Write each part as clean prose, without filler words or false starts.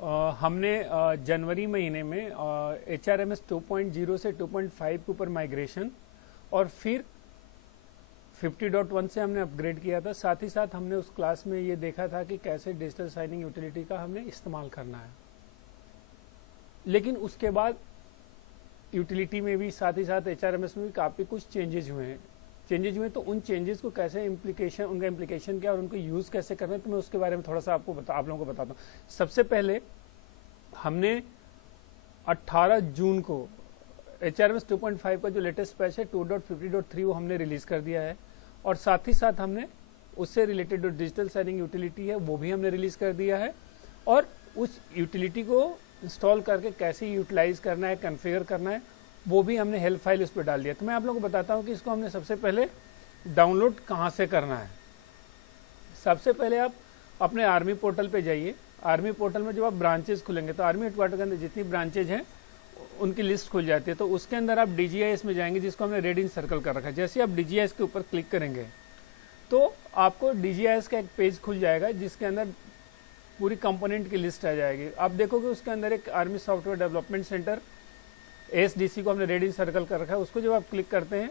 हमने जनवरी महीने में HRMS 2.0 से 2.5 के ऊपर माइग्रेशन और फिर 50.1 से हमने अपग्रेड किया था। साथ ही साथ हमने उस क्लास में ये देखा था कि कैसे डिजिटल साइनिंग यूटिलिटी का हमने इस्तेमाल करना है। लेकिन उसके बाद यूटिलिटी में भी साथ ही साथ HRMS में भी काफ़ी कुछ चेंजेस हुए तो उन चेंजेस को कैसे उनका इम्प्लीकेशन क्या और उनको यूज़ कैसे करना है, तो मैं उसके बारे में थोड़ा सा आप लोगों को बताता हूँ। सबसे पहले हमने 18 जून को HRMS 2.5 का जो लेटेस्ट पैच है 2.50.3 वो हमने रिलीज कर दिया है, और साथ ही साथ हमने उससे रिलेटेड जो डिजिटल साइनिंग यूटिलिटी है वो भी हमने रिलीज कर दिया है, और उस यूटिलिटी को इंस्टॉल करके कैसे यूटिलाइज करना है, कॉन्फ़िगर करना है, वो भी हमने हेल्प फाइल उस पर डाल दिया। तो मैं आप लोगों को बताता हूँ कि इसको हमने सबसे पहले डाउनलोड कहाँ से करना है। सबसे पहले आप अपने आर्मी पोर्टल पे जाइए। आर्मी पोर्टल में जब आप ब्रांचेस खुलेंगे तो आर्मी हेडक्वार्टर के अंदर जितनी ब्रांचेज हैं उनकी लिस्ट खुल जाती है। तो उसके अंदर आप DGIS में जाएंगे, जिसको हमने रेड इन सर्कल कर रखा है। जैसे आप DGIS के ऊपर क्लिक करेंगे तो आपको DGIS का एक पेज खुल जाएगा, जिसके अंदर पूरी कंपोनेंट की लिस्ट आ जाएगी। आप देखोगे उसके अंदर एक army software development centre ASDC को हमने रेड इन सर्कल कर रखा है। उसको जब आप क्लिक करते हैं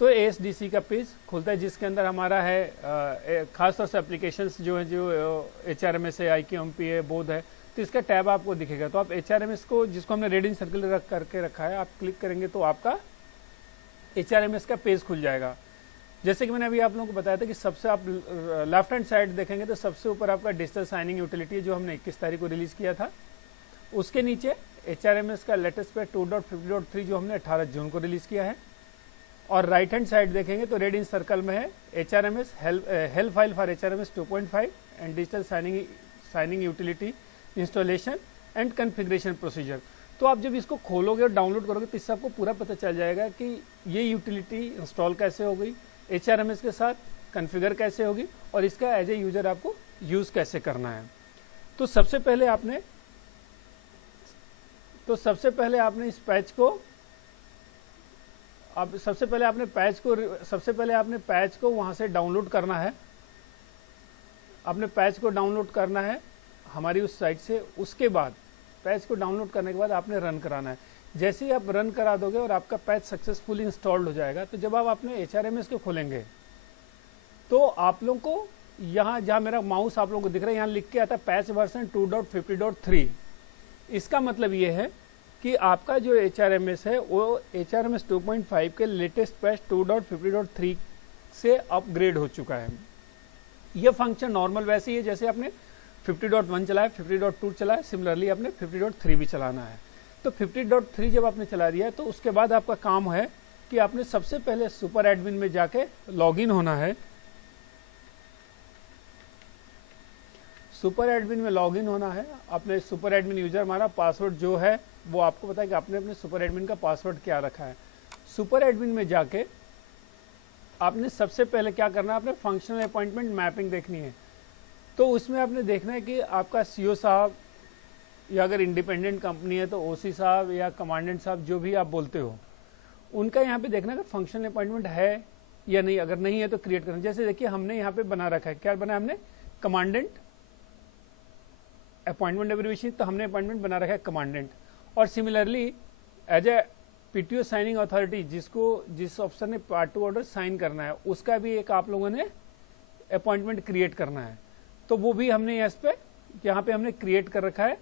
तो ASDC का पेज खुलता है, जिसके अंदर हमारा है खासतौर से एप्लीकेशंस जो है, जो HRMS है, IQMP है, बोध है, तो इसका टैब आपको दिखेगा। तो आप HRMS को, जिसको हमने रेड इन सर्कल करके रखा है, आप क्लिक करेंगे तो आपका HRMS का पेज खुल जाएगा। जैसे कि मैंने अभी आप लोगों को बताया था कि सबसे आप लेफ्ट हैंड साइड देखेंगे तो सबसे ऊपर आपका डिजिटल साइनिंग यूटिलिटी है, जो हमने 21 तारीख को रिलीज किया था। उसके नीचे HRMS का लेटेस्ट पे 2.50.3 जो हमने 18 जून को रिलीज किया है, और राइट हैंड साइड देखेंगे तो रेड इन सर्कल में है HRMS help file for HRMS 2.5 and digital signing utility installation and configuration procedure. तो आप जब इसको खोलोगे और डाउनलोड करोगे तो इससे आपको पूरा पता चल जाएगा कि ये यूटिलिटी इंस्टॉल कैसे हो गई, HRMS के साथ कॉन्फ़िगर कैसे होगी, और इसका एज ए यूजर आपको यूज कैसे करना है। तो सबसे पहले आपने इस पैच को सबसे पहले आपने पैच को वहां से डाउनलोड करना है। आपने पैच को डाउनलोड करना है हमारी उस साइट से। उसके बाद पैच को डाउनलोड करने के बाद आपने रन कराना है। जैसे ही आप रन करा दोगे और आपका पैच सक्सेसफुली इंस्टॉल्ड हो जाएगा, तो जब आप अपने HRMS को खोलेंगे तो आप लोगों को यहाँ, जहाँ मेरा माउस आप लोगों को दिख रहा है, यहाँ लिख के आता है पैच वर्जन 2.50.3। इसका मतलब ये है कि आपका जो HRMS है वो HRMS 2.5 के लेटेस्ट पैच 2.50.3 से अपग्रेड हो चुका है। यह फंक्शन नॉर्मल वैसे ही है जैसे आपने 50.1 चलाया, 50.2 चलाया, सिमिलरली आपने 50.3 भी चलाना है। तो 50.3 जब आपने चला दिया तो उसके बाद आपका काम है कि आपने सबसे पहले सुपर एडमिन में जाके लॉगिन होना है। सुपर एडमिन में लॉगिन होना है। अपने सुपर एडमिन यूजर हमारा पासवर्ड जो है वो आपको पता है कि आपने अपने सुपर एडमिन का पासवर्ड क्या रखा है। सुपर एडमिन में जाके आपने सबसे पहले क्या करना है, आपने फंक्शनल अपॉइंटमेंट मैपिंग देखनी है। तो उसमें आपने देखना है कि आपका CO साहब, या अगर इंडिपेंडेंट कंपनी है तो OC साहब या कमांडेंट साहब, जो भी आप बोलते हो, उनका यहाँ पे देखना है कि फंक्शनल अपॉइंटमेंट है या नहीं। अगर नहीं है तो क्रिएट करना। जैसे देखिए हमने यहाँ पे बना रखा है, क्या बना है हमने, कमांडेंट अपॉइंटमेंट एब्रिविएशन, तो हमने अपॉइंटमेंट बना रखा है कमांडेंट। और similarly as a PTO signing authority, जिस ऑफिसर ने पार्ट 2 ऑर्डर साइन करना है, उसका भी एक आप लोगों ने अपॉइंटमेंट क्रिएट करना है। तो वो भी हमने यहाँ पे हमने क्रिएट कर रखा है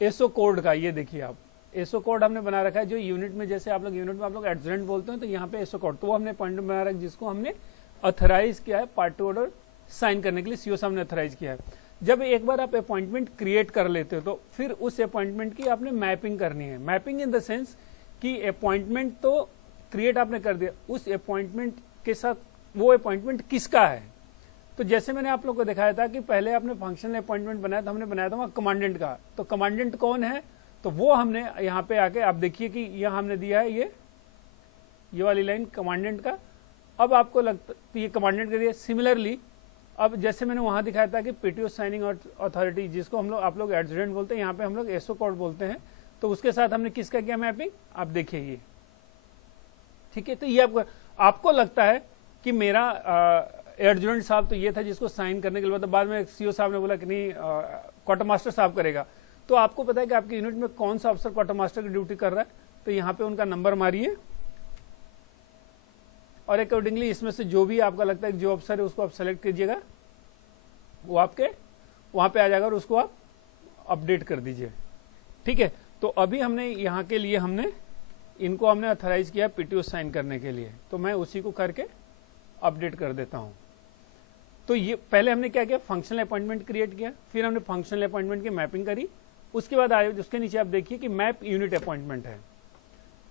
एसओ कोड का। ये देखिए आप, एसओ कोड हमने बना रखा है, जो यूनिट में, जैसे आप लोग यूनिट में आप लोग एडजुटेंट बोलते हैं, तो यहाँ पे एसओ कोड, तो वो हमने अपॉइंटमेंट बना रखा है, जिसको हमने अथराइज किया है पार्ट 2 ऑर्डर साइन करने के लिए। CO साहब ने अथराइज किया है। जब एक बार आप अपॉइंटमेंट क्रिएट कर लेते हो तो फिर उस अपॉइंटमेंट की आपने मैपिंग करनी है। मैपिंग इन द सेंस कि अपॉइंटमेंट तो क्रिएट आपने कर दिया, उस अपॉइंटमेंट के साथ वो अपॉइंटमेंट किसका है। तो जैसे मैंने आप लोग को दिखाया था कि पहले आपने फंक्शनल अपॉइंटमेंट बनाया था, हमने बनाया था वहाँ कमांडेंट का। तो कमांडेंट कौन है, तो वो हमने यहाँ पे आके आप देखिए कि यहाँ हमने दिया है ये वाली लाइन कमांडेंट का। अब आपको लगता है ये कमांडेंट का दिया। सिमिलरली अब जैसे मैंने वहां दिखाया था कि PTO साइनिंग अथॉरिटी, जिसको हम लोग, आप लोग एडजुटेंट बोलते हैं, यहाँ पे हम लोग एसओ कोड बोलते हैं, तो उसके साथ हमने किसका किया मैपिंग, आप देखिए ये, ठीक है। तो ये आपको लगता है कि मेरा एडजुडेंट साहब तो ये था जिसको साइन करने के लिए, बाद में सीओ साहब ने बोला कि नहीं क्वार्टर मास्टर साहब करेगा। तो आपको पता है कि आपकी यूनिट में कौन सा अफसर क्वार्टर मास्टर की ड्यूटी कर रहा है, तो यहाँ पे उनका नंबर मारिए और अकॉर्डिंगली इसमें से जो भी आपका लगता है जो अफसर है उसको आप सेलेक्ट कीजिएगा, वो आपके वहां पे आ जाएगा और उसको आप अपडेट कर दीजिए। ठीक है, तो अभी हमने यहाँ के लिए इनको हमने ऑथराइज किया पीटीओ साइन करने के लिए, तो मैं उसी को करके अपडेट कर देता हूं। तो ये पहले हमने क्या किया, फंक्शनल अपॉइंटमेंट क्रिएट किया, फिर हमने फंक्शनल अपॉइंटमेंट की मैपिंग करी, उसके बाद आए उसके नीचे आप देखिए कि मैप यूनिट अपॉइंटमेंट है।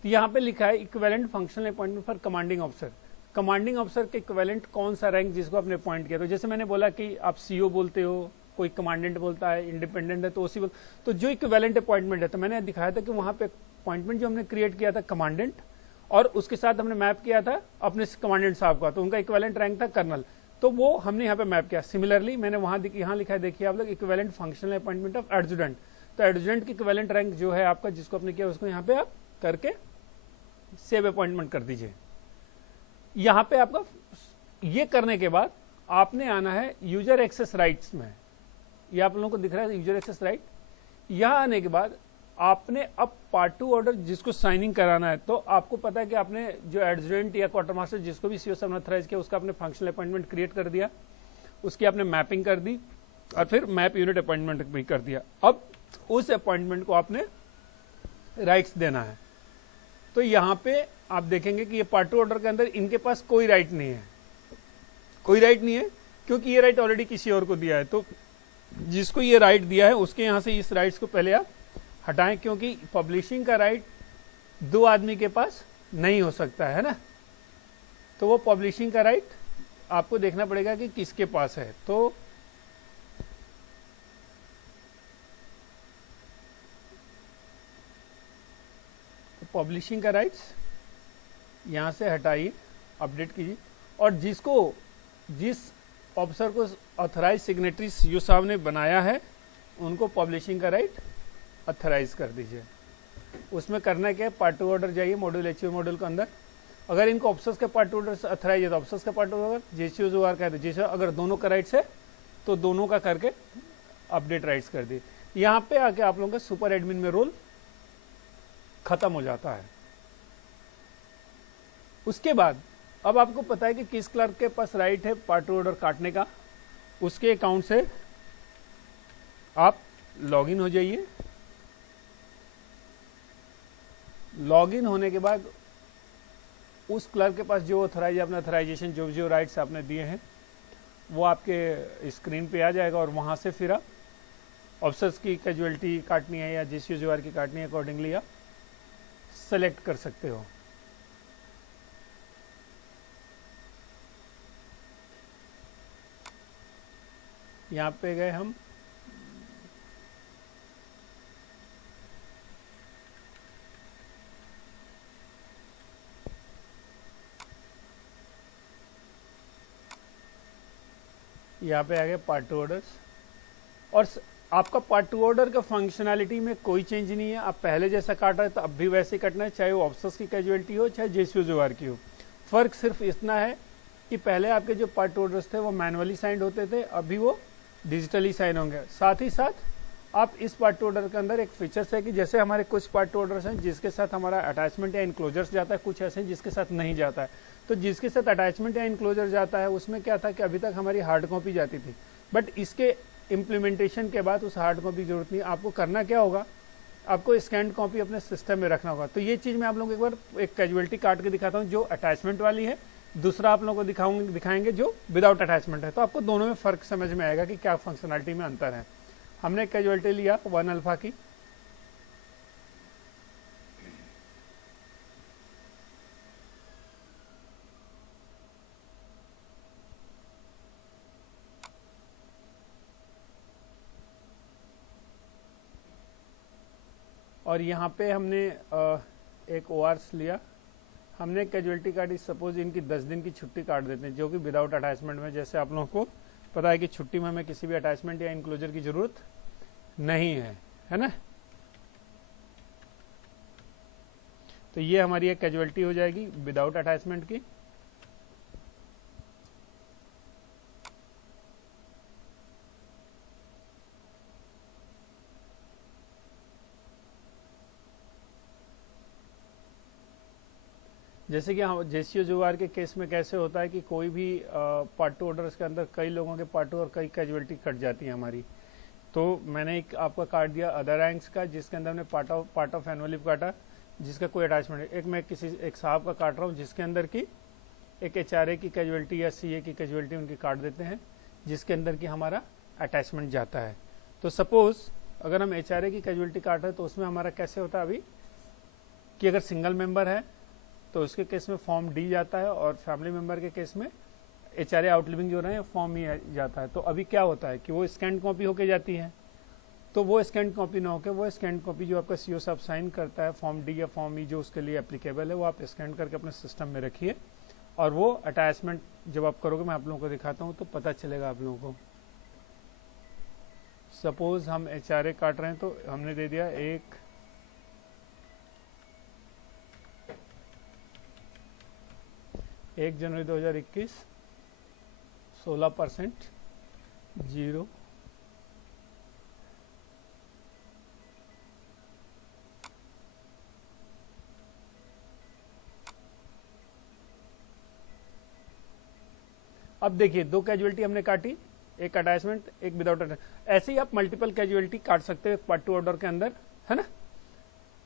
तो यहाँ पे लिखा है equivalent functional appointment for commanding officer. Commanding officer के इक्विवेलेंट कौन सा रैंक जिसको आपने अपॉइंट किया, तो जैसे मैंने बोला कि आप सीओ बोलते हो, कोई कमांडेंट बोलता है, इंडिपेंडेंट है तो ओसी बोल, तो जो इक्विवेलेंट अपॉइंटमेंट है, तो मैंने दिखाया था कि वहां पे अपॉइंटमेंट जो हमने क्रिएट किया था कमांडेंट, और उसके साथ हमने मैप किया था अपने कमांडेंट साहब का, तो उनका इक्विवेलेंट रैंक था कर्नल, तो वो हमने यहाँ पे मैप किया। सिमिलरली मैंने वहां यहाँ लिखा है, देखिए आप लोग, इक्विवेलेंट फंक्शनल अपॉइंटमेंट ऑफ एडजुडेंट। तो एडजुडेंट की इक्विवेलेंट रैंक जो है आपका, जिसको आपने किया उसको यहाँ पे आप करके सेव अपॉइंटमेंट कर दीजिए। यहाँ पे आपका ये करने के बाद आपने आना है यूजर एक्सेस राइट्स में, ये आप लोगों को दिख रहा है यूजर एक्सेस राइट। यहां आने के बाद आपने अब पार्ट 2 ऑर्डर जिसको साइनिंग कराना है, तो आपको पता है कि आपने जो एडजुडेंट या क्वार्टर मास्टर जिसको भी सीओ साहब ने ऑथराइज किया उसका आपने फंक्शनल अपॉइंटमेंट क्रिएट कर दिया, उसकी आपने मैपिंग कर दी और फिर मैप यूनिट अपॉइंटमेंट भी कर दिया। अब उस अपॉइंटमेंट को आपने राइट्स देना है। तो यहां पे आप देखेंगे कि ये पार्ट 2 ऑर्डर के अंदर इनके पास कोई राइट नहीं है, कोई राइट नहीं है, क्योंकि ये राइट ऑलरेडी किसी और को दिया है। तो जिसको ये राइट दिया है उसके यहां से इस राइट्स को पहले आप हटाएं, क्योंकि पब्लिशिंग का राइट 2 आदमी के पास नहीं हो सकता है ना, तो वो पब्लिशिंग का राइट आपको देखना पड़ेगा कि किसके पास है। तो पब्लिशिंग का राइट्स यहां से हटाइए, अपडेट कीजिए, और जिस ऑफिसर को ऑथराइज सिग्नेटरी सीओ साहब ने बनाया है उनको पब्लिशिंग का राइट ऑथराइज कर दीजिए। उसमें करना क्या है, पार्ट 2 ऑर्डर जाइए मॉड्यूल एचओ मॉड्यूल के अंदर, अगर इनको ऑफिसर्स के पार्ट 2 ऑर्डर ऑथराइज है तो ऑफिसर्स का पार्ट 2 ऑर्डर, जेसीओ जो का है तो जेसीओ, अगर दोनों का राइट्स है तो दोनों का करके अपडेट राइट्स कर दिए। यहाँ पे आके आप लोगों का सुपर एडमिन में रोल खत्म हो जाता है। उसके बाद अब आपको पता है कि किस क्लर्क के पास राइट है पार्ट 2 ऑर्डर काटने का, उसके अकाउंट से आप लॉगिन हो जाइए। लॉगिन होने के बाद उस क्लर्क के पास जो अपना ऑथराइजेशन जो राइट्स आपने दिए हैं वो आपके स्क्रीन पे आ जाएगा, और वहां से फिर आप ऑफिसर्स की कैजुअलिटी काटनी है या जेसीओ की काटनी है, अकॉर्डिंगली आप सेलेक्ट कर सकते हो। यहाँ पे गए हम, यहाँ पे आ गए पार्ट 2 ऑर्डर्स, और आपका पार्ट 2 ऑर्डर का फंक्शनैलिटी में कोई चेंज नहीं है। आप पहले जैसा काट रहे हैं तो अब भी वैसे ही कटना है, चाहे वो ऑफिसर्स की कैजुअलिटी हो चाहे जेसीओ की हो। फर्क सिर्फ इतना है कि पहले आपके जो पार्ट 2 ऑर्डर्स थे वो मैनुअली साइंड होते थे, अभी वो डिजिटली साइन होंगे। साथ ही साथ आप इस पार्ट 2 ऑर्डर के अंदर एक फीचर्स है कि जैसे हमारे कुछ पार्ट 2 ऑर्डर्स हैं जिसके साथ हमारा अटैचमेंट या इनक्लोजर्स जाता है, कुछ ऐसे हैं जिसके साथ नहीं जाता है। तो जिसके साथ अटैचमेंट या इनक्लोजर जाता है उसमें क्या था कि अभी तक हमारी हार्ड कॉपी जाती थी, बट इसके इम्प्लीमेंटेशन के बाद उस हार्ड कॉपी की जरूरत नहीं। आपको करना क्या होगा, आपको स्कैन कॉपी अपने सिस्टम में रखना होगा। तो ये चीज़ मैं आप लोगों को एक बार एक कैजुअलिटी काट के दिखाता हूँ जो अटैचमेंट वाली है, दूसरा आप लोगों को दिखाएंगे जो विदाउट अटैचमेंट है। तो आपको दोनों में फर्क समझ में आएगा कि क्या फंक्शनलिटी में अंतर है। हमने कैजुअलिटी लिया 1 अल्फा की, और यहाँ पे हमने एक ओआरस लिया। हमने कैजुअलिटी काटी, सपोज इनकी 10 दिन की छुट्टी काट देते हैं जो कि विदाउट अटैचमेंट में, जैसे आप लोगों को पता है कि छुट्टी में हमें किसी भी अटैचमेंट या इनक्लोजर की जरूरत नहीं है ना। तो ये हमारी एक कैजुअलिटी हो जाएगी विदाउट अटैचमेंट की। जैसे कि हम जेसीओ जुगार के केस में कैसे होता है कि कोई भी पार्ट टू ऑर्डर के अंदर कई लोगों के पार्ट टू और कई कैजुअलिटी कट जाती है हमारी। तो मैंने एक आपका काट दिया अदर रैंक्स का, जिसके अंदर हमने पार्ट ऑफ एनुअल लीव काटा जिसका कोई अटैचमेंट। एक मैं किसी एक साहब का काट रहा हूँ जिसके अंदर की एक एचआरए की कैजुअलिटी या सीए की कैजुअलिटी उनकी काट देते हैं जिसके अंदर की हमारा अटैचमेंट जाता है। तो सपोज अगर हम एचआरए की कैजुअलिटी काट रहे हैं तो उसमें हमारा कैसे होता है अभी कि अगर सिंगल मेंबर है तो उसके केस में फॉर्म डी जाता है और फैमिली मेंबर के केस में एचआरए आउटलिविंग जो रहे हैं फॉर्म ही जाता है। तो अभी क्या होता है कि वो स्कैन कॉपी होके जाती है, तो वो स्कैन कॉपी ना होकर वो स्कैन कॉपी जो आपका सीओ साहब साइन करता है फॉर्म डी या फॉर्म ई जो उसके लिए एप्लीकेबल है वो आप स्कैन करके अपने सिस्टम में रखिए और वो अटैचमेंट जब आप करोगे मैं आप लोगों को दिखाता हूँ तो पता चलेगा आप लोगों को। सपोज हम एचआरए काट रहे हैं तो हमने दे दिया 1 जनवरी 2021 16% 0 अब देखिए 2 कैजुअलिटी हमने काटी, एक अटैचमेंट एक विदाउट अटैचमेंट। ऐसे ही आप मल्टीपल कैजुअलिटी काट सकते हो पार्ट टू ऑर्डर के अंदर, है ना।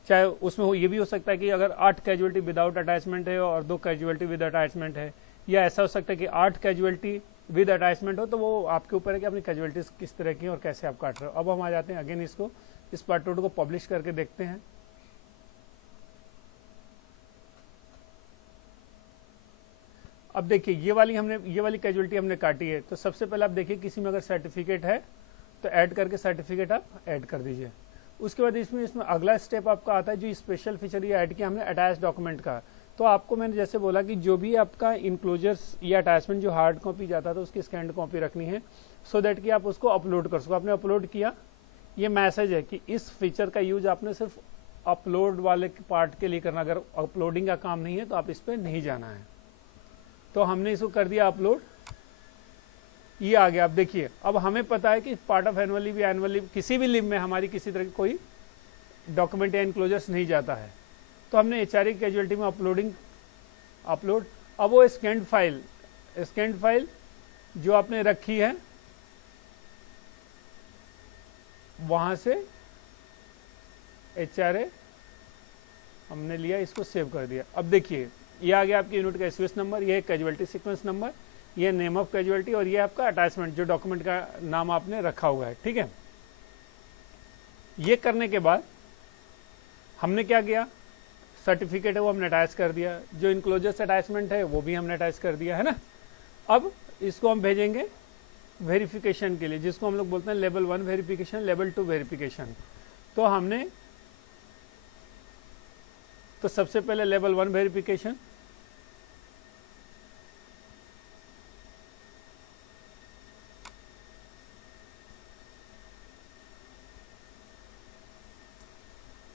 चाहे उसमें ये भी हो सकता है कि अगर 8 कैजुअलिटी विदाउट अटैचमेंट है और 2 कैजुअलिटी विद अटैचमेंट है, या ऐसा हो सकता है कि 8 कैजुअलिटी विद अटैचमेंट हो। तो वो आपके ऊपर है कि अपनी कैजुअलिटीज किस तरह की और कैसे आप काट रहे हो। अब हम आ जाते हैं अगेन इसको इस पार्ट टू को पब्लिश करके देखते हैं। अब देखिए ये वाली कैजुअलिटी हमने काटी है। तो सबसे पहले आप देखिए किसी में अगर सर्टिफिकेट है तो ऐड करके सर्टिफिकेट आप ऐड कर दीजिए। उसके बाद इसमें अगला स्टेप आपका आता है जो स्पेशल फीचर ये ऐड किया हमने अटैच डॉक्यूमेंट का। तो आपको मैंने जैसे बोला कि जो भी आपका इनक्लोजर्स या अटैचमेंट जो हार्ड कॉपी जाता था उसकी स्कैंड कॉपी रखनी है सो दैट कि आप उसको अपलोड कर सको। आपने अपलोड किया, ये मैसेज है कि इस फीचर का यूज आपने सिर्फ अपलोड वाले पार्ट के लिए करना, अगर अपलोडिंग का काम नहीं है तो आप इस पर नहीं जाना है। तो हमने इसको कर दिया अपलोड, ये आ गया। अब देखिए अब हमें पता है कि पार्ट ऑफ एनुअल लीव या एनुअल लीव किसी भी लीव में हमारी किसी तरह की कोई डॉक्यूमेंट या इनक्लोजर्स नहीं जाता है। तो हमने एचआरए की कैजुअलिटी में अपलोड। अब वो स्कैंड फाइल जो आपने रखी है वहां से एचआरए हमने लिया, इसको सेव कर दिया। अब देखिए ये आ गया आपकी यूनिट का एसवीएस नंबर, ये कैजुअलिटी सीक्वेंस नंबर, ये नेम ऑफ कैजुअलिटी और ये आपका अटैचमेंट जो डॉक्यूमेंट का नाम आपने रखा हुआ है। ठीक है, ये करने के बाद हमने क्या किया, सर्टिफिकेट है वो हमने अटैच कर दिया, जो इनक्लोजर्स अटैचमेंट है वो भी हमने अटैच कर दिया, है ना। अब इसको हम भेजेंगे वेरिफिकेशन के लिए, जिसको हम लोग बोलते हैं लेवल 1 वेरिफिकेशन, लेवल 2 वेरिफिकेशन। तो सबसे पहले लेवल 1 वेरिफिकेशन,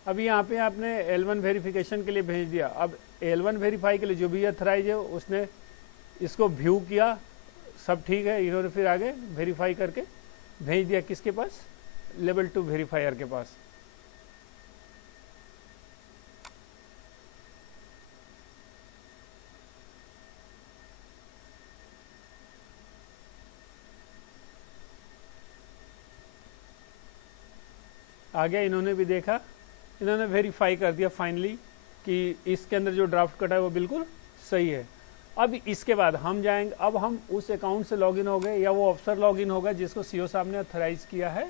अब यहाँ पे आपने L1 वेरिफिकेशन के लिए भेज दिया। अब L1 वेरीफाई के लिए जो भी अथराइज है उसने इसको व्यू किया, सब ठीक है, इन्होंने फिर आगे वेरीफाई करके भेज दिया किसके पास, लेवल 2 वेरीफायर के पास। आ गया, इन्होंने भी देखा, इन्होंने वेरीफाई कर दिया फाइनली कि इसके अंदर जो ड्राफ्ट कटा है वो बिल्कुल सही है। अब इसके बाद हम जाएंगे, अब हम उस अकाउंट से लॉगिन हो गए या वो ऑफिसर लॉगिन होगा जिसको सीओ साहब ने ऑथराइज किया है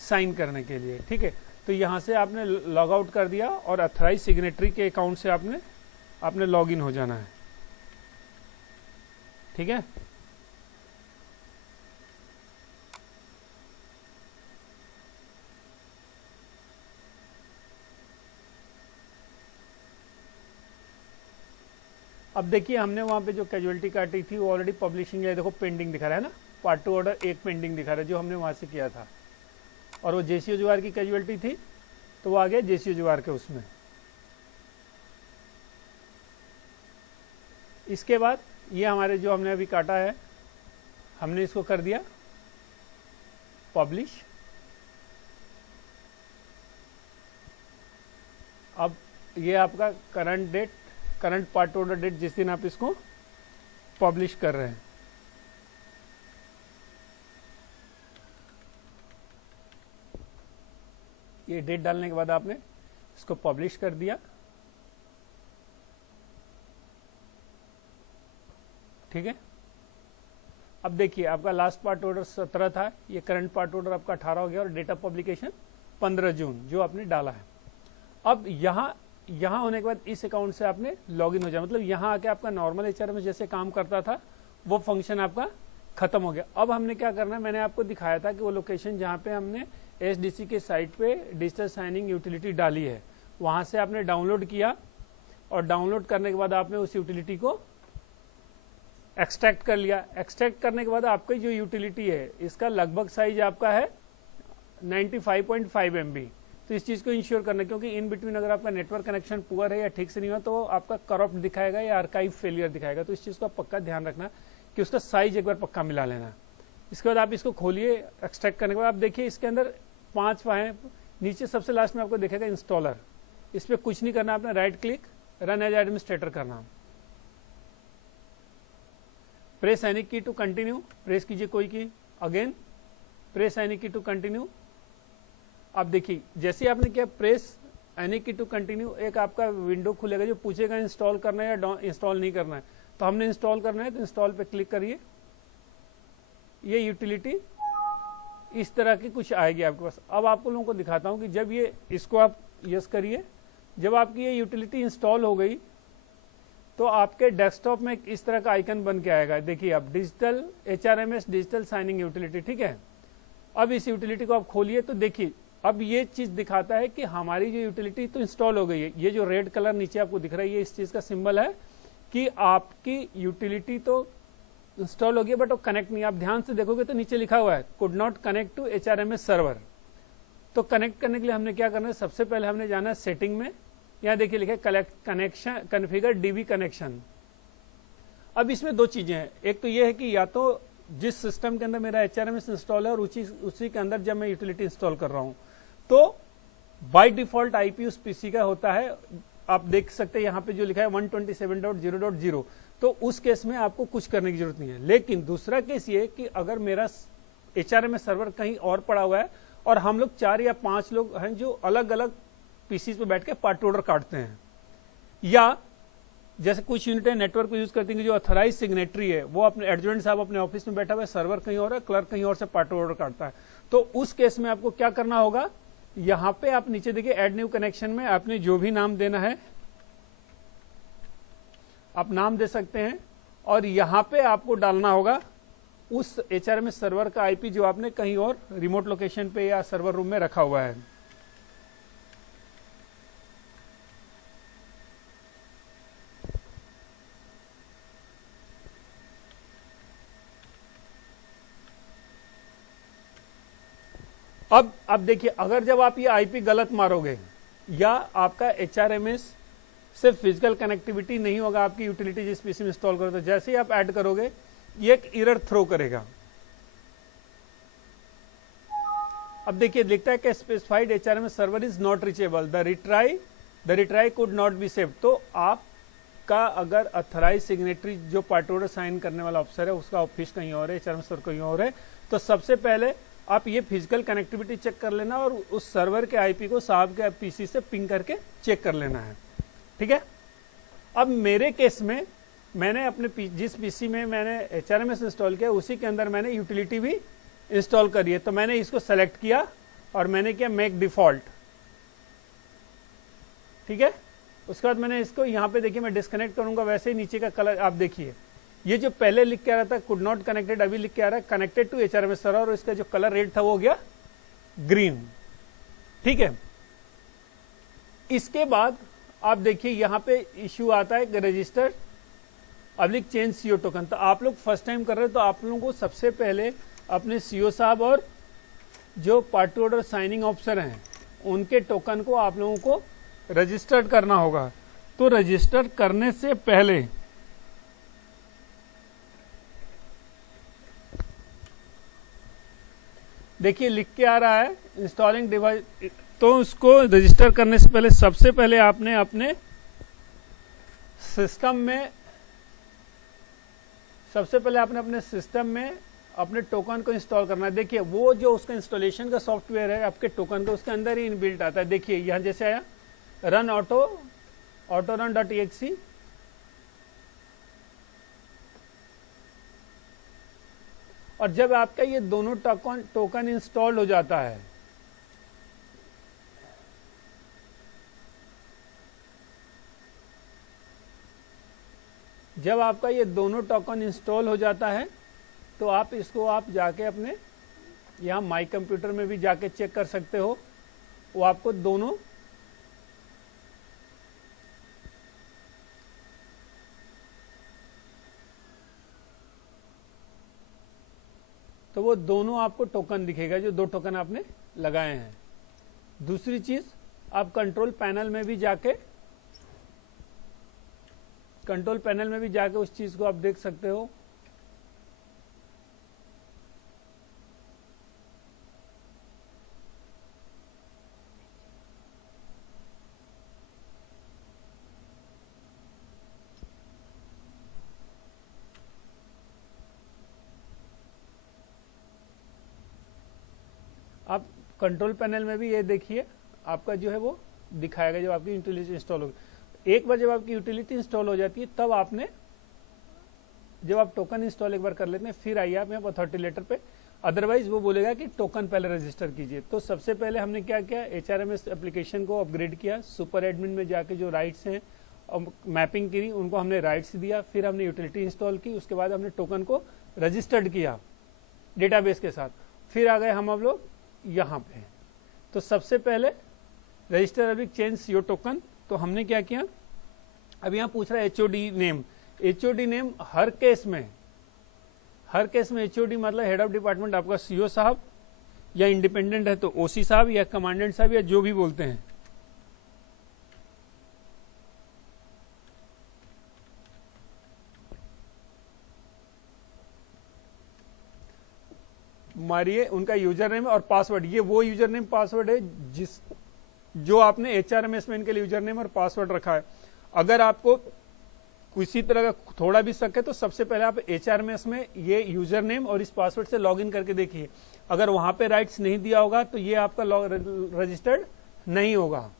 साइन करने के लिए। ठीक है, तो यहाँ से आपने लॉग आउट कर दिया और ऑथराइज सिग्नेटरी के अकाउंट से आपने लॉगिन हो जाना है। ठीक है, अब देखिए हमने वहाँ पे जो कैजुअलिटी काटी थी वो ऑलरेडी पब्लिशिंग है, देखो पेंडिंग दिखा रहा है ना, पार्ट 2 ऑर्डर 1 पेंडिंग दिखा रहा है जो हमने वहाँ से किया था, और वो जेसीओ जुआर की कैजुअलिटी थी तो वो आ गया जेसीओ जुआर के उसमें। इसके बाद ये हमारे जो हमने अभी काटा है हमने इसको कर दिया पब्लिश। अब ये आपका current date current part order date जिस दिन आप इसको पब्लिश कर रहे हैं। ये डेट डालने के बाद आपने इसको पब्लिश कर दिया, ठीक है। अब देखिए आपका लास्ट पार्ट ऑर्डर 17 था, ये करंट पार्ट ऑर्डर आपका 18 हो गया और डेट ऑफ पब्लिकेशन 15 जून जो आपने डाला है। अब यहाँ होने के बाद इस अकाउंट से आपने लॉगिन हो जाए, मतलब यहाँ आके आपका नॉर्मल एचआरएम जैसे काम करता था वो फंक्शन आपका खत्म हो गया। अब हमने क्या करना है, मैंने आपको दिखाया था कि वो लोकेशन जहाँ पे हमने एसडीसी के साइट पे डिजिटल साइनिंग यूटिलिटी डाली है, वहां से आपने डाउनलोड किया और डाउनलोड करने के बाद आपने उस यूटिलिटी को एक्सट्रैक्ट कर लिया। एक्सट्रैक्ट करने के बाद आपकी जो यूटिलिटी है इसका लगभग साइज आपका है 95.5 MB। तो इस चीज को इंश्योर करना, क्योंकि इन बिटवीन अगर आपका नेटवर्क कनेक्शन पुअर है या ठीक से नहीं हुआ तो आपका करप्ट दिखाएगा या आर्काइव फेलियर दिखाएगा। तो इस चीज का पक्का ध्यान रखना कि उसका साइज एक बार पक्का मिला लेना। इसके बाद आप इसको खोलिए, एक्सट्रैक्ट करने के बाद आप देखिए इसके अंदर 5 फाइल, नीचे सबसे लास्ट में आपको दिखेगा इंस्टॉलर। इस पर कुछ नहीं करना, आपने right click run as administrator करना। Press any key to continue, press कीजिए कोई key, again press any key to continue. आप देखिए जैसे आपने किया press any key to continue, एक आपका विंडो खुलेगा जो पूछेगा इंस्टॉल करना है या इंस्टॉल नहीं करना है। तो हमने इंस्टॉल करना है तो इंस्टॉल पे क्लिक करिए। ये यूटिलिटी इस तरह की कुछ आएगी आपके पास। अब आपको लोगों को दिखाता हूं कि जब ये इसको आप यस करिए, जब आपकी ये यूटिलिटी इंस्टॉल हो गई तो आपके डेस्कटॉप में इस तरह का आइकन बन के आएगा। देखिए आप digital HRMS digital signing utility, ठीक है। अब इस यूटिलिटी को आप खोलिए तो देखिए अब ये चीज दिखाता है कि हमारी जो यूटिलिटी तो इंस्टॉल हो गई है। ये जो रेड कलर नीचे आपको दिख रहा है ये इस चीज का सिंबल है कि आपकी यूटिलिटी तो इंस्टॉल हो गया बट वो कनेक्ट नहीं। आप ध्यान से देखोगे तो नीचे लिखा हुआ है could not connect to HRMS server. तो कनेक्ट करने के लिए हमने क्या करना है, सबसे पहले हमने जाना है सेटिंग में, यहाँ देखिए लिखा है कनेक्शन कॉन्फ़िगर DB कनेक्शन। अब इसमें 2 चीजें हैं, एक तो ये है कि या तो जिस सिस्टम के अंदर मेरा HRMS इंस्टॉल है और उसी के अंदर जब मैं यूटिलिटी इंस्टॉल कर रहा हूं तो बाय डिफॉल्ट IP उस पीसी का होता है। आप देख सकते हैं यहाँ पे जो लिखा है 127.0.0, तो उस केस में आपको कुछ करने की जरूरत नहीं है। लेकिन दूसरा केस ये कि अगर मेरा HRMS सर्वर कहीं और पड़ा हुआ है और हम लोग 4 या 5 लोग हैं जो अलग अलग पीसी पे बैठ के पार्ट ऑर्डर काटते हैं, या जैसे कुछ यूनिटें नेटवर्क को यूज करती हैं जो ऑथराइज सिग्नेटरी है वो अपने एडजुएंट साहब अपने ऑफिस में बैठा हुआ है, सर्वर कहीं और है, क्लर्क कहीं और से पार्ट ऑर्डर काटता है। तो उस केस में आपको क्या करना होगा, यहाँ पे आप नीचे देखिए ऐड न्यू कनेक्शन में आपने जो भी नाम देना है आप नाम दे सकते हैं और यहाँ पे आपको डालना होगा उस HRMS सर्वर का IP जो आपने कहीं और रिमोट लोकेशन पे या सर्वर रूम में रखा हुआ है। अब देखिए अगर जब आप ये IP गलत मारोगे या आपका HRMS से फिजिकल कनेक्टिविटी नहीं होगा आपकी यूटिलिटी जिस पीसी में इंस्टॉल करो, तो जैसे ही आप ऐड करोगे ये एक एरर थ्रो करेगा। अब देखिए लिखता है कि specified HRMS server is not reachable, the retry could not be saved. तो आपका अगर अथराइज सिग्नेटरी जो पार्ट ऑर्डर साइन करने वाला ऑफिसर है उसका ऑफिस कहीं और है, HRMS सर्वर कहीं और है, तो सबसे पहले आप ये फिजिकल कनेक्टिविटी चेक कर लेना और उस सर्वर के IP को साहब के पीसी से पिंग करके चेक कर लेना है, ठीक है। अब मेरे केस में मैंने अपने जिस पीसी में मैंने HRMS इंस्टॉल किया उसी के अंदर मैंने यूटिलिटी भी इंस्टॉल करी है। तो मैंने इसको सेलेक्ट किया और मैंने किया मेक डिफॉल्ट, ठीक है। उसके बाद मैंने इसको यहाँ पे देखिए मैं डिस्कनेक्ट करूंगा, वैसे ही नीचे का कलर आप देखिए ये जो पहले लिख के आ रहा था कुड नॉट कनेक्टेड, अभी लिख के आ रहा है कनेक्टेड टू HRMS सर्वर और इसका जो कलर रेड था वो हो गया ग्रीन, ठीक है। इसके बाद आप देखिए यहाँ पे इश्यू आता है register oblique change CO token. तो आप लोग फर्स्ट टाइम कर रहे हो तो आप लोगों को सबसे पहले अपने CO साहब और जो पार्टी ऑर्डर साइनिंग ऑफिसर हैं उनके टोकन को आप लोगों को रजिस्टर्ड करना होगा। तो रजिस्टर करने से पहले देखिए लिख के आ रहा है इंस्टॉलिंग डिवाइस, तो उसको रजिस्टर करने से पहले सबसे पहले आपने अपने सिस्टम में सबसे पहले आपने अपने सिस्टम में अपने टोकन को इंस्टॉल करना है। देखिए वो जो उसका इंस्टॉलेशन का सॉफ्टवेयर है आपके टोकन का, उसके अंदर ही इनबिल्ट आता है। देखिए यहाँ जैसे आया रन ऑटो run.exe, और जब आपका ये दोनों टोकन इंस्टॉल हो जाता है, जब आपका ये दोनों टोकन इंस्टॉल हो जाता है तो आप इसको आप जाके अपने यहाँ माई कंप्यूटर में भी जाके चेक कर सकते हो। वो आपको दोनों तो वो दोनों आपको टोकन दिखेगा जो 2 टोकन आपने लगाए हैं। दूसरी चीज, आप कंट्रोल पैनल में भी जाके उस चीज को आप देख सकते हो। आप कंट्रोल पैनल में भी ये देखिए आपका जो है वो दिखाएगा जब आपकी यूटिलिटी इंस्टॉल होगी। एक बार जब आपकी यूटिलिटी इंस्टॉल हो जाती है तब आपने, जब आप टोकन इंस्टॉल एक बार कर लेते हैं फिर आइए आप यहाँ अथॉरिटी लेटर पे, अदरवाइज वो बोलेगा कि टोकन पहले रजिस्टर कीजिए। तो सबसे पहले हमने क्या किया, HRMS एप्लीकेशन को अपग्रेड किया, सुपर एडमिन में जाके जो राइट्स हैं और मैपिंग की उनको हमने राइट्स दिया, फिर हमने यूटिलिटी इंस्टॉल की, उसके बाद हमने टोकन को रजिस्टर्ड किया डेटाबेस के साथ, फिर आ गए हम अब लोग यहाँ पे। तो सबसे पहले रजिस्टर अभी चेंज योर टोकन, तो हमने क्या किया, अब यहाँ पूछ रहा है HOD नेम। HOD नेम हर केस में HOD मतलब हेड ऑफ डिपार्टमेंट आपका CO साहब, या इंडिपेंडेंट है तो OC साहब या कमांडेंट साहब या जो भी बोलते हैं। मारिए उनका यूजर नेम और पासवर्ड, ये वो यूजर नेम पासवर्ड है जो आपने HRMS में इनके लिए यूजर नेम और पासवर्ड रखा है। अगर आपको किसी तरह का थोड़ा भी शक है तो सबसे पहले आप HRMS में ये यूजर नेम और इस पासवर्ड से लॉगिन करके देखिए। अगर वहां पे राइट्स नहीं दिया होगा तो ये आपका रजिस्टर्ड नहीं होगा।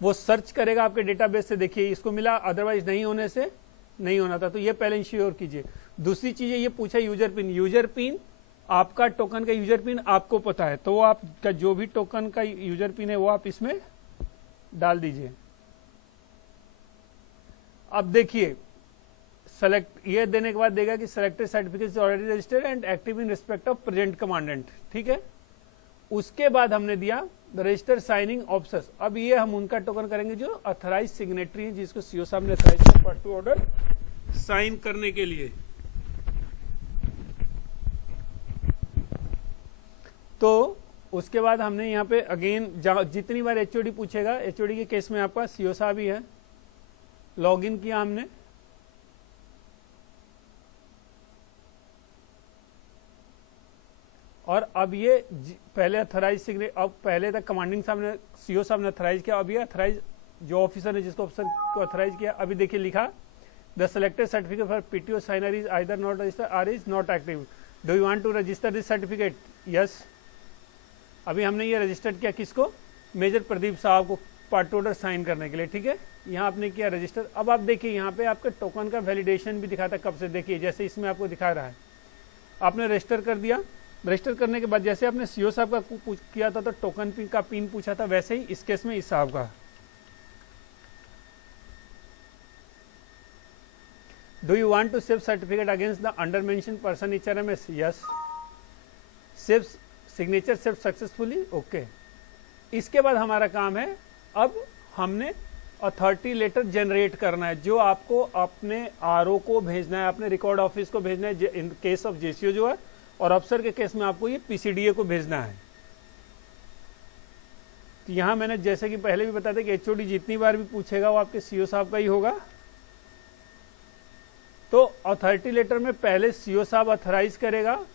वो सर्च करेगा आपके डेटाबेस से, देखिए इसको मिला, अदरवाइज नहीं होने से नहीं होना था, तो ये पहले इंश्योर कीजिए। दूसरी चीज ये पूछा यूजर पिन आपका टोकन का यूजर पिन आपको पता है तो वो आपका जो भी टोकन का यूजर पिन है वो आप इसमें डाल दीजिए। अब देखिए सेलेक्ट, ये देने के बाद देगा कि selected certificate is already registered and active in respect of present commandant, ठीक है। उसके बाद हमने दिया रजिस्टर साइनिंग ऑफिसर्स। अब ये हम उनका टोकन करेंगे जो अथराइज सिग्नेटरी है, जिसको सीओ साहब ने अथराइज किया पार्ट 2 ऑर्डर साइन करने के लिए। तो उसके बाद हमने यहाँ पे अगेन जितनी बार HOD पूछेगा, HOD के केस में आपका सीओ साहब ही है, लॉगिन किया हमने। और अब ये पहले अथराइज सिग्नेचर, अब पहले तक कमांडिंग साहब ने, सीओ साहब ने अथराइज किया, अब ये अथराइज जो ऑफिसर ने जिसको ऑफिसर को अथराइज किया, अभी देखिए लिखा the selected certificate for PTO signer is either not registered और is not active, do you want to register this certificate, yes. अभी हमने ये रजिस्टर्ड किया किसको, मेजर प्रदीप साहब को पार्ट ऑर्डर साइन करने के लिए, ठीक है। यहाँ आपने किया रजिस्टर। अब आप देखिए यहाँ पे आपके टोकन का वैलिडेशन भी दिखाता है कब से, देखिए जैसे इसमें आपको दिखा रहा है, आपने रजिस्टर कर दिया। रजिस्टर करने के बाद जैसे आपने सीओ साहब का किया था तो टोकन पिन का पिन पूछा था, वैसे ही इस केस में इस साहब का। Do you want to save certificate against the under mention person HRMS, yes. Save signature save successfully, okay. इसके बाद हमारा काम है, अब हमने अथॉरिटी लेटर जनरेट करना है जो आपको अपने RO को भेजना है, अपने रिकॉर्ड ऑफिस को भेजना है इन केस ऑफ JCO जो है, और अफसर के केस में आपको ये PCDA को भेजना है। तो यहां मैंने जैसे कि पहले भी बताया था कि HOD जितनी बार भी पूछेगा वो आपके CO साहब का ही होगा। तो अथॉरिटी लेटर में पहले CO साहब अथराइज करेगा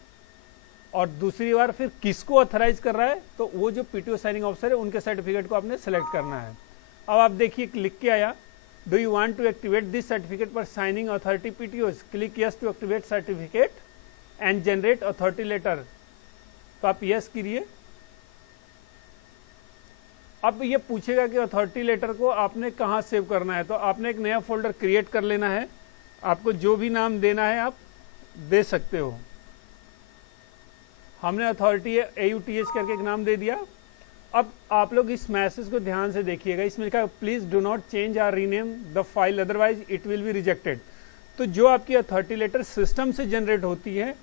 और दूसरी बार फिर किसको अथराइज कर रहा है तो वो जो PTO साइनिंग ऑफिसर है उनके सर्टिफिकेट को आपने सेलेक्ट करना है। अब आप देखिए लिख के आया do you want to activate this certificate for signing authority PTOs, click yes to activate certificate and generate authority letter. तो आप यस कीजिए। अब ये पूछेगा कि अथॉरिटी लेटर को आपने कहाँ सेव करना है, तो आपने एक नया फोल्डर क्रिएट कर लेना है। आपको जो भी नाम देना है आप दे सकते हो। हमने अथॉरिटी AUTH करके एक नाम दे दिया। अब आप लोग इस मैसेज को ध्यान से देखिएगा, इसमें लिखा है प्लीज डू नॉट चेंज और rename the file otherwise it will be rejected. तो जो आपकी अथॉरिटी लेटर सिस्टम से जनरेट होती है,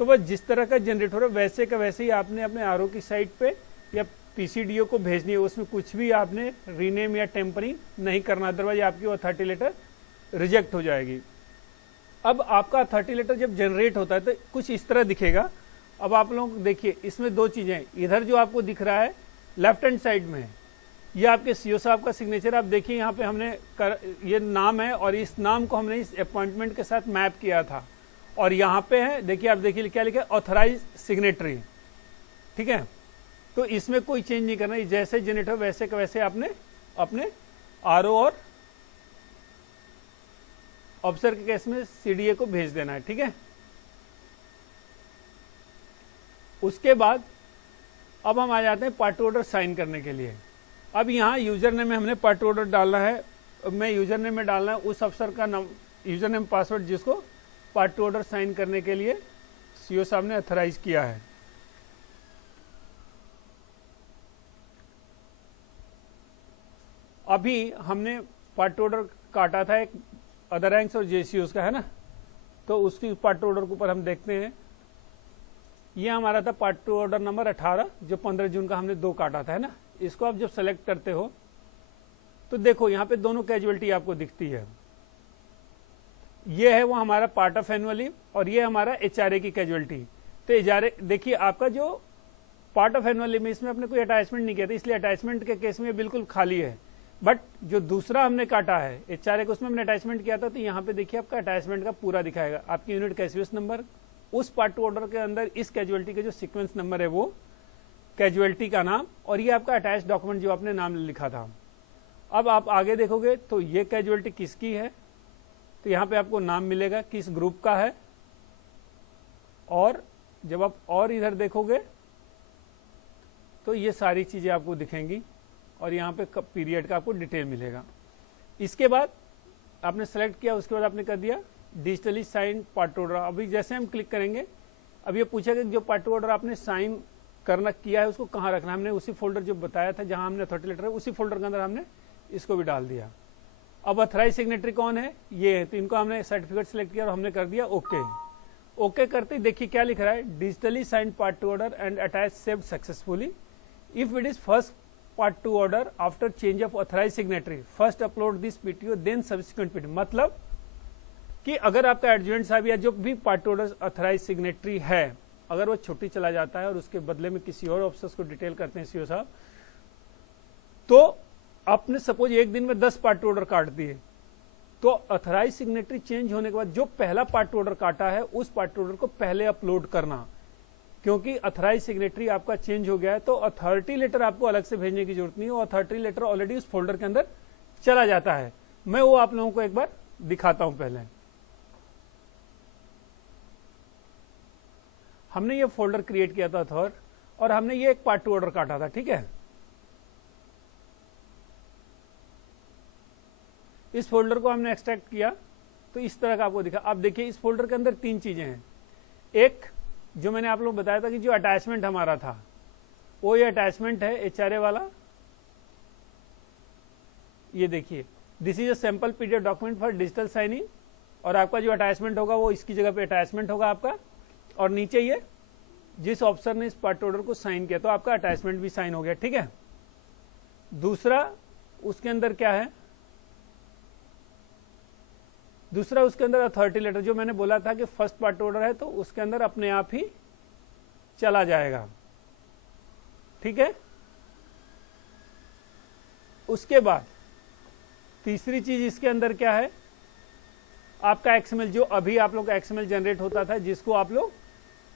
तो वह जिस तरह का जनरेट हो रहा है वैसे का वैसे ही आपने अपने RO की साइट पे या PCDO को भेजनी है। उसमें कुछ भी आपने रीनेम या टेम्परिंग नहीं करना, अदरवाइज आपकी अथॉरिटी लेटर रिजेक्ट हो जाएगी। अब आपका अथॉरिटी लेटर जब जनरेट होता है तो कुछ इस तरह दिखेगा। अब आप लोग देखिए, इसमें दो चीजें, इधर जो आपको दिख रहा है लेफ्ट हैंड साइड में, ये आपके CO साहब का सिग्नेचर। आप देखिए यहाँ पे हमने ये नाम है और इस नाम को हमने इस अपॉइंटमेंट के साथ मैप किया था। और यहाँ पे है, देखिए आप देखिए क्या लिखा है, ऑथराइज सिग्नेटरी। ठीक है, तो इसमें कोई चेंज नहीं करना, जैसे जनरेट हो वैसे का वैसे आपने अपने RO और ऑफिसर के केस में CDA को भेज देना है। ठीक है, उसके बाद अब हम आ जाते हैं पार्ट टू ऑर्डर साइन करने के लिए। अब यहाँ यूजर नेम में हमने पार्ट टू ऑर्डर डालना है। मैं यूजर नेम में डालना है उस अफसर का नाम, यूजर नेम पासवर्ड जिसको पार्ट टू ऑर्डर साइन करने के लिए CO साहब ने अथराइज किया है। अभी हमने पार्ट टू ऑर्डर काटा था एक अदर रैंक्स और JCOs का, है ना, तो उसकी पार्ट टू ऑर्डर के ऊपर हम देखते हैं। ये हमारा था पार्ट टू ऑर्डर नंबर 18 जो 15 जून का हमने 2 काटा था, है ना। इसको आप जब सेलेक्ट करते हो तो देखो यहाँ पे दोनों कैजुअलिटी आपको दिखती है। ये है वो हमारा पार्ट ऑफ एनुअल लीव और ये हमारा HRA की कैजुअलिटी। तो HRA देखिए, आपका जो पार्ट ऑफ एनुअल लीव में इसमें आपने कोई अटैचमेंट नहीं किया था, इसलिए अटैचमेंट के केस में बिल्कुल खाली है। बट जो दूसरा हमने काटा है HRA को, उसमें हमने अटैचमेंट किया था, तो यहाँ पे देखिए आपका अटैचमेंट का पूरा दिखाएगा, आपकी यूनिट कैजुअस नंबर, उस पार्ट टू ऑर्डर के अंदर इस कैजुअलिटी के जो सीक्वेंस नंबर है वो कैजुअलिटी का नाम, और ये आपका अटैच डॉक्यूमेंट जो आपने नाम लिखा था। अब आप आगे देखोगे तो ये कैजुअलिटी किसकी है, तो यहाँ पे आपको नाम मिलेगा किस ग्रुप का है, और जब आप और इधर देखोगे तो ये सारी चीजें आपको दिखेंगी और यहाँ पे पीरियड का आपको डिटेल मिलेगा। इसके बाद आपने सेलेक्ट किया, उसके बाद आपने कर दिया digitally sign part two order. अभी जैसे हम क्लिक करेंगे, अब ये पूछेगा कि जो पार्ट टू ऑर्डर आपने साइन करना किया है उसको कहाँ रखना है। हमने उसी फोल्डर जो बताया था जहां हमने अथॉरिटी लेटर है, उसी फोल्डर के अंदर हमने इसको भी डाल दिया। अब अथराइज सिग्नेटरी कौन है, ये है, तो इनको हमने सर्टिफिकेट सेलेक्ट किया और हमने कर दिया ओके। ओके करते ही देखिए क्या लिख रहा है, digitally sign part two order and attach saved successfully if it is first part two order after change of authorise signatory first upload this PTO then subsequent PTO। मतलब कि अगर आपका एडजुएंट साहब या जो भी part two order authorise signatory है, अगर वो छुट्टी चला जाता है और उसके बदले में किसी और ऑफिसर्स को डिटेल करते हैं CO साहब, तो आपने सपोज एक दिन में 10 पार्ट टू ऑर्डर काट दिए, तो अथराइज सिग्नेटरी चेंज होने के बाद जो पहला पार्ट टू ऑर्डर काटा है उस पार्ट टू ऑर्डर को पहले अपलोड करना, क्योंकि अथराइज सिग्नेटरी आपका चेंज हो गया है तो अथॉरिटी लेटर आपको अलग से भेजने की जरूरत नहीं है, अथॉरिटी लेटर ऑलरेडी उस फोल्डर के अंदर चला जाता है। मैं वो आप लोगों को एक बार दिखाता हूं। पहले हमने ये फोल्डर क्रिएट किया था अथॉर, और हमने ये एक पार्ट टू ऑर्डर काटा था, ठीक है। इस फोल्डर को हमने एक्सट्रैक्ट किया तो इस तरह का आपको दिखा। अब देखिए इस फोल्डर के अंदर 3 चीजें हैं। एक जो मैंने आप लोग बताया था कि जो अटैचमेंट हमारा था वो ये अटैचमेंट है HRA वाला, ये देखिए this is a sample PDF document for digital signing, और आपका जो अटैचमेंट होगा वो इसकी जगह पे अटैचमेंट होगा आपका, और नीचे ये जिस ऑफिसर ने इस पार्ट ऑर्डर को साइन किया तो आपका अटैचमेंट भी साइन हो गया, ठीक है। दूसरा उसके अंदर क्या है, दूसरा उसके अंदर अथॉरिटी लेटर, जो मैंने बोला था कि फर्स्ट पार्ट ऑर्डर है तो उसके अंदर अपने आप ही चला जाएगा, ठीक है। उसके बाद तीसरी चीज इसके अंदर क्या है, आपका XML, जो अभी आप लोग का XML जनरेट होता था जिसको आप लोग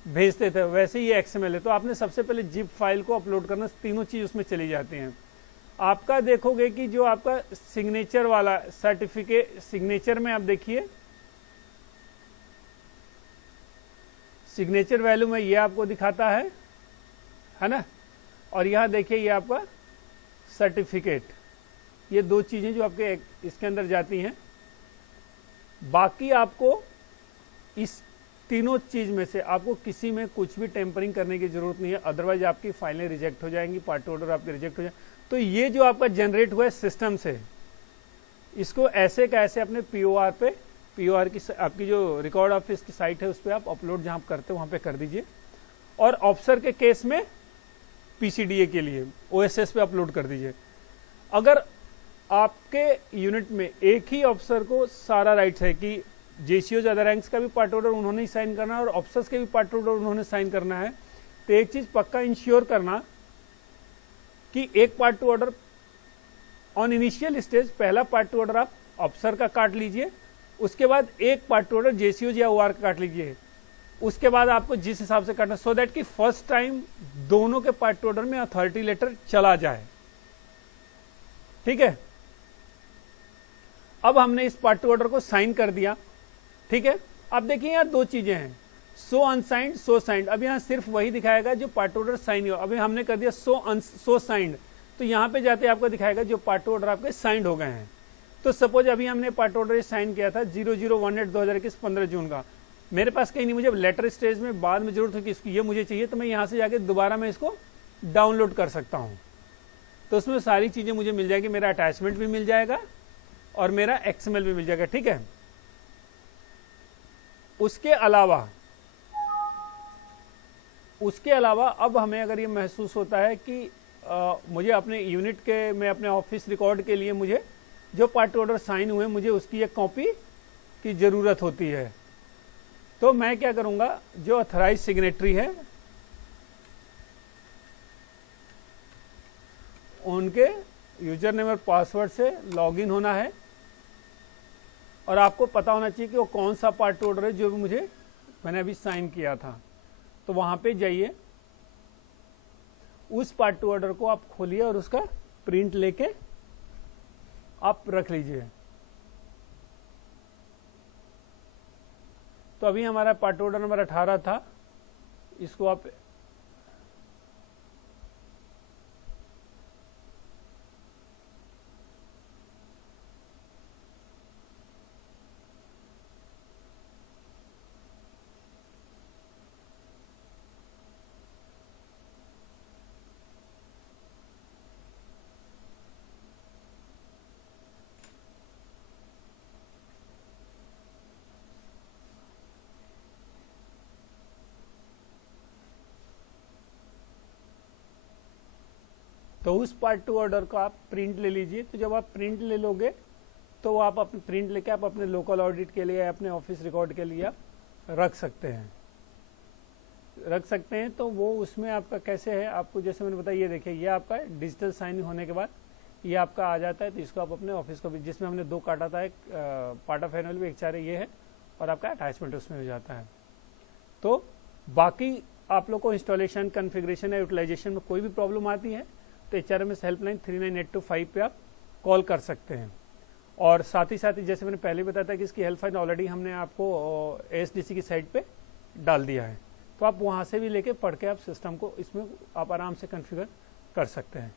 भेजते थे, वैसे ही ये XML है। तो आपने सबसे पहले जिप फाइल को अपलोड करना, तीनों चीज उसमें चली जाती हैं। आपका देखोगे कि जो आपका सिग्नेचर वाला सर्टिफिकेट, सिग्नेचर में आप देखिए सिग्नेचर वैल्यू में ये आपको दिखाता है ना, और यहां देखिए ये आपका सर्टिफिकेट, ये दो चीजें जो आपके इसके अंदर जाती हैं। बाकी आपको इस तीनों चीज में से आपको किसी में कुछ भी टेम्परिंग करने की जरूरत नहीं है, अदरवाइज आपकी फाइलें रिजेक्ट हो जाएंगी, पार्टी ऑर्डर आपके रिजेक्ट हो जाएंगे। तो ये जो आपका जनरेट हुआ है सिस्टम से, इसको ऐसे का ऐसे अपने पीओआर पे, पीओआर की आपकी जो रिकॉर्ड ऑफिस की साइट है उस पर आप अपलोड जहां करते हो वहां पे कर दीजिए, और ऑफिसर के केस में पीसीडीए के लिए ओएसएस पे अपलोड कर दीजिए। अगर आपके यूनिट में एक ही ऑफिसर को सारा राइट्स है कि जेसीओ अदर रैंक्स का भी पार्ट ऑर्डर उन्होंने ही साइन करना है और ऑफिसर्स के भी पार्ट ऑर्डर उन्होंने साइन करना है, तो एक चीज पक्का इंश्योर करना कि एक part two order on initial stage, पहला पार्ट टू ऑर्डर आप ऑफिसर का काट लीजिए, उसके बाद एक पार्ट टू ऑर्डर जेसीओ या ओआर का काट लीजिए, उसके बाद आपको जिस हिसाब से काटना, सो दैट कि फर्स्ट टाइम दोनों के पार्ट टू ऑर्डर में अथॉरिटी लेटर चला जाए। ठीक है, अब हमने इस पार्ट टू ऑर्डर को साइन कर दिया। ठीक है, अब देखिए यहां दो चीजें हैं, सो अनसाइंड, सो साइंड। अब यहां सिर्फ वही दिखाएगा जो पार्ट टू ऑर्डर साइन हुआ। अभी हमने कर दिया सो साइंड, तो यहां पे जाते आपको दिखाएगा जो पार्ट टू ऑर्डर आपके साइंड हो गए हैं। तो सपोज अभी हमने पार्ट ऑर्डर साइन किया था 0018/2021 15 जून का, मेरे पास कहीं नहीं, मुझे लेटर स्टेज में बाद में जरूरत है कि इसको ये मुझे चाहिए, तो मैं यहां से जाके दोबारा मैं इसको डाउनलोड कर सकता हूं। तो उसमें सारी चीजें मुझे मिल जाएगी, मेरा अटैचमेंट भी मिल जाएगा और मेरा एक्सएमएल भी मिल जाएगा। ठीक है, उसके अलावा अब हमें अगर ये महसूस होता है कि मुझे अपने यूनिट के, मैं अपने ऑफिस रिकॉर्ड के लिए मुझे जो पार्ट ऑर्डर साइन हुए मुझे उसकी एक कॉपी की जरूरत होती है, तो मैं क्या करूंगा, जो ऑथराइज सिग्नेटरी है उनके यूजर नेम और पासवर्ड से लॉगिन होना है, और आपको पता होना चाहिए कि वो कौन सा पार्ट ऑर्डर है जो भी मैंने अभी साइन किया था। तो वहां पे जाइए, उस पार्ट टू ऑर्डर को आप खोलिए और उसका प्रिंट लेके आप रख लीजिए। तो अभी हमारा पार्ट ऑर्डर नंबर 18 था, इसको आप तो उस पार्ट टू ऑर्डर को आप प्रिंट ले लीजिए। तो जब आप प्रिंट ले लोगे तो आप अपने प्रिंट लेके आप अपने लोकल ऑडिट के लिए, अपने ऑफिस रिकॉर्ड के लिए आप रख सकते हैं। तो वो उसमें आपका कैसे है, आपको जैसे मैंने बताया, ये देखिए ये आपका डिजिटल साइन होने के बाद ये आपका आ जाता है। तो इसको आप अपने ऑफिस को भी, जिसमें हमने दो काटा था, एक पार्ट ऑफ एनुअल भी, एक चारे ये है, और आपका अटैचमेंट उसमें हो जाता है। तो बाकी आप लोग को इंस्टॉलेशन, कॉन्फ़िगरेशन या यूटिलाइजेशन में कोई भी प्रॉब्लम आती है तो HRMS हेल्पलाइन 39825 पे आप कॉल कर सकते हैं। और साथ ही जैसे मैंने पहले बताया था कि इसकी हेल्पलाइन ऑलरेडी हमने आपको ASDC की साइट पे डाल दिया है, तो आप वहाँ से भी लेके पढ़ के आप सिस्टम को इसमें आप आराम से कॉन्फ़िगर कर सकते हैं।